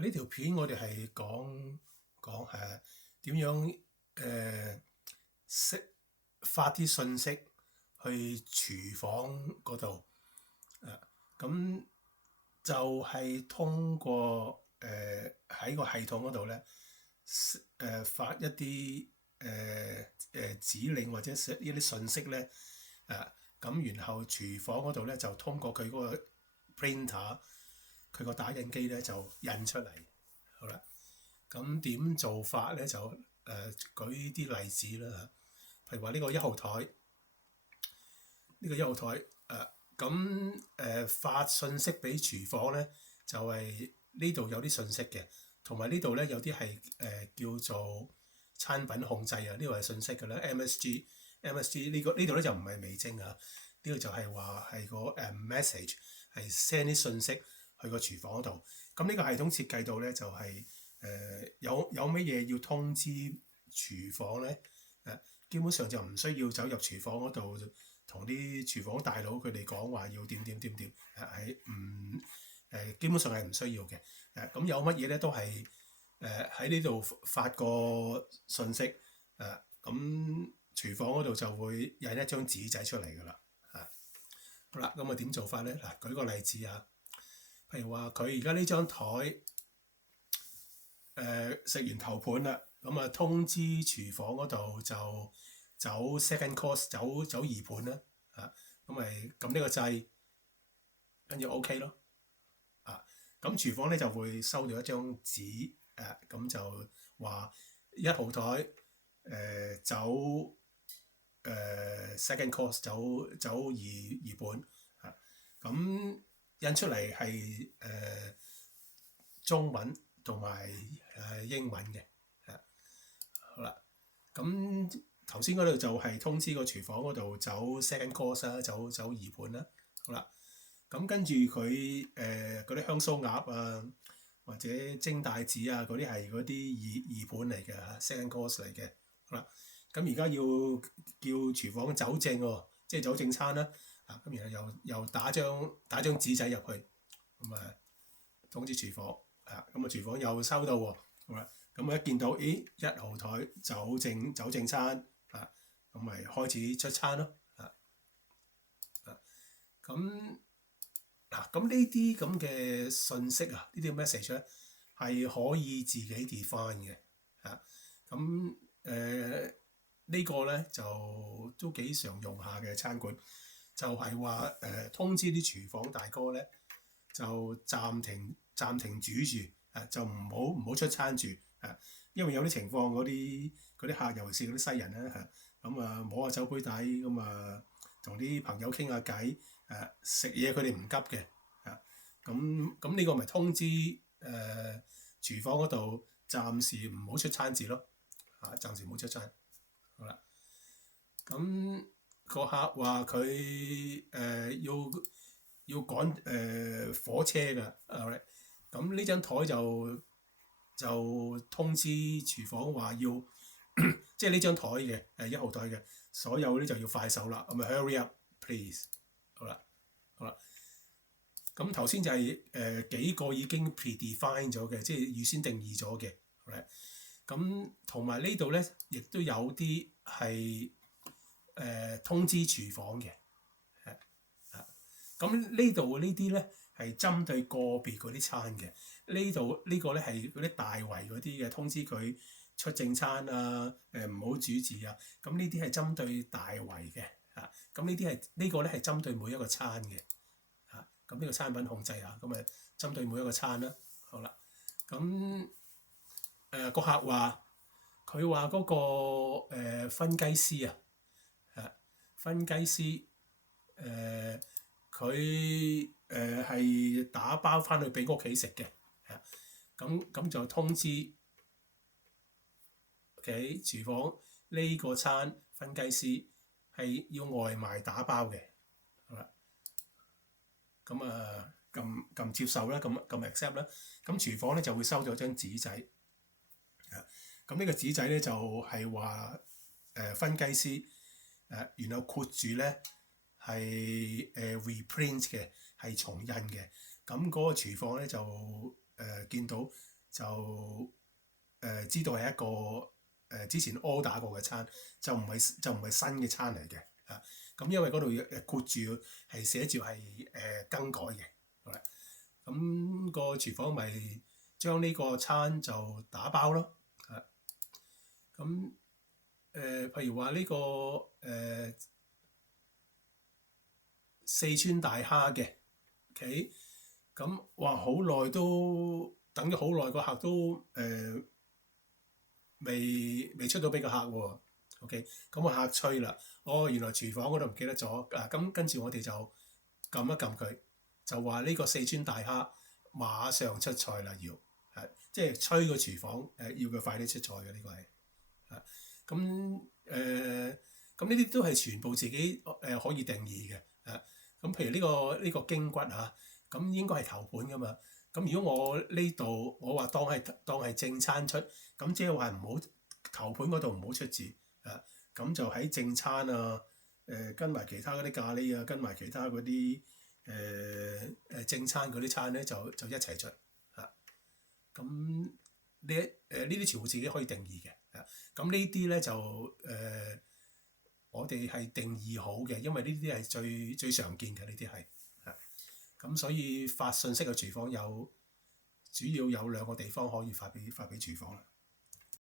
呢條片我哋係講點樣識發啲信息去廚房嗰度咁就係通過喺個系統嗰度咧發一啲指令或者一啲信息咧咁然後廚房嗰度咧就通過佢嗰個 printer 佢個打印機咧就印出嚟。好啦，咁點做法咧就舉啲例子啦。譬如話呢個一號台，呢個一號台咁發信息俾廚房咧，就係呢度有啲信息嘅，同埋呢度咧有啲係叫做餐品控制啊，呢個係信息㗎啦。MSG 呢個呢度咧就唔係味精啊，呢個就係話係個message 係 send 啲信息去個廚房嗰度。咁呢個系統設計到咧就係有乜嘢要通知廚房咧基本上就唔需要走入廚房嗰度同啲廚房大佬佢哋講話要點點點點係唔基本上係唔需要嘅。咁有乜嘢咧都係喺呢度發個信息咁廚房嗰度就會印一張紙仔出嚟㗎啦。好啦，咁啊點做法咧？嗱，舉個例子啊，譬如話佢而家呢張台食完頭盤啦，咁啊通知廚房嗰度就走 second course 走二盤啦。咁咪撳呢個掣，跟住 OK 咯。咁廚房咧就會收到一張紙咁就話一號台走second course 走二盤咁印出嚟係中文同埋英文嘅。好啦，咁頭先嗰度就係通知個廚房嗰度走 second course 啦，走二盤啦。好啦，咁跟住佢嗰啲香酥鴨啊，或者蒸帶子啊，嗰啲係嗰啲二盤嚟嘅second course 嚟嘅。好啦，咁而家要叫廚房走正喎，即係走正餐啦。咁然後又打張紙仔入去，咁通知廚房咁廚房又收到喎。好啦，咁我一見到咦一號台走正餐咁咪開始出餐咯。咁咁呢啲咁嘅信息呢啲 message 咧係可以自己 define 嘅。咁呢個咧就都幾常用下嘅餐館，就係話通知啲廚房大哥咧就暫停煮住就唔好出餐住因為有啲情況嗰啲客，尤其是嗰啲西人咧咁摸下酒杯底咁同啲朋友傾下偈食嘢佢哋唔急嘅咁呢個咪通知廚房嗰度暫時唔好出餐字咯。暫時唔好出餐。好啦，咁個客話佢要趕火車㗎。咁呢張台就通知廚房話要即係呢張台嘅一號台嘅所有咧就要快手啦，咁咪 hurry up please。好啦，咁頭先就係幾個已經 predefine 咗嘅，即係預先定義咗嘅。咁同埋呢度咧，亦都有啲係通知廚房嘅。咁呢度呢啲咧係針對個別嗰啲餐嘅。呢個咧係嗰啲大圍嗰啲嘅通知佢出正餐唔好煮字啊。咁呢啲係針對大圍嘅咁呢個咧係針對每一個餐嘅咁呢個餐品控制咁針對每一個餐啦。好啦，咁個客話佢話嗰個分雞絲分雞絲佢係打包翻去俾屋企食嘅咁就通知OK 廚房呢個餐分雞絲係要外賣打包嘅。好啦，咁撳接受啦，撳 accept 啦。咁廚房咧就會收咗張紙仔咁呢個紙仔咧就係話分雞絲然後括住咧係reprint 嘅，係重印嘅。咁嗰個廚房咧就見到就知道係一個之前 order 過嘅餐，就唔係新嘅餐嚟嘅啊。咁因為嗰度括住係寫住係更改嘅，好啦。咁個廚房咪將呢個餐就打包咯，啊。咁譬如話呢個四川大蝦嘅，OK，咁哇好耐都等咗好耐，個客都未出到俾個客喎，OK，咁個客催啦，原來廚房嗰度唔記得咗，咁跟住我哋就撳一撳佢，就話呢個四川大蝦馬上出菜啦，即係催個廚房要佢快啲出菜嘅呢個係。咁呢啲都係全部自己可以定義嘅，咁譬如呢個經骨嚇，咁應該係頭盤噶嘛。咁如果我呢度我話當係正餐出，咁即係話唔好頭盤嗰度唔好出字，咁就喺正餐啊，跟埋其他嗰啲咖喱啊，跟埋其他嗰啲正餐嗰啲餐咧就一齊出，咁呢啲全部自己可以定義嘅，咁呢啲咧就我哋係定義好嘅，因為呢啲係最常見嘅，呢啲係，咁所以發信息嘅廚房主要有兩個地方可以發俾廚房啦。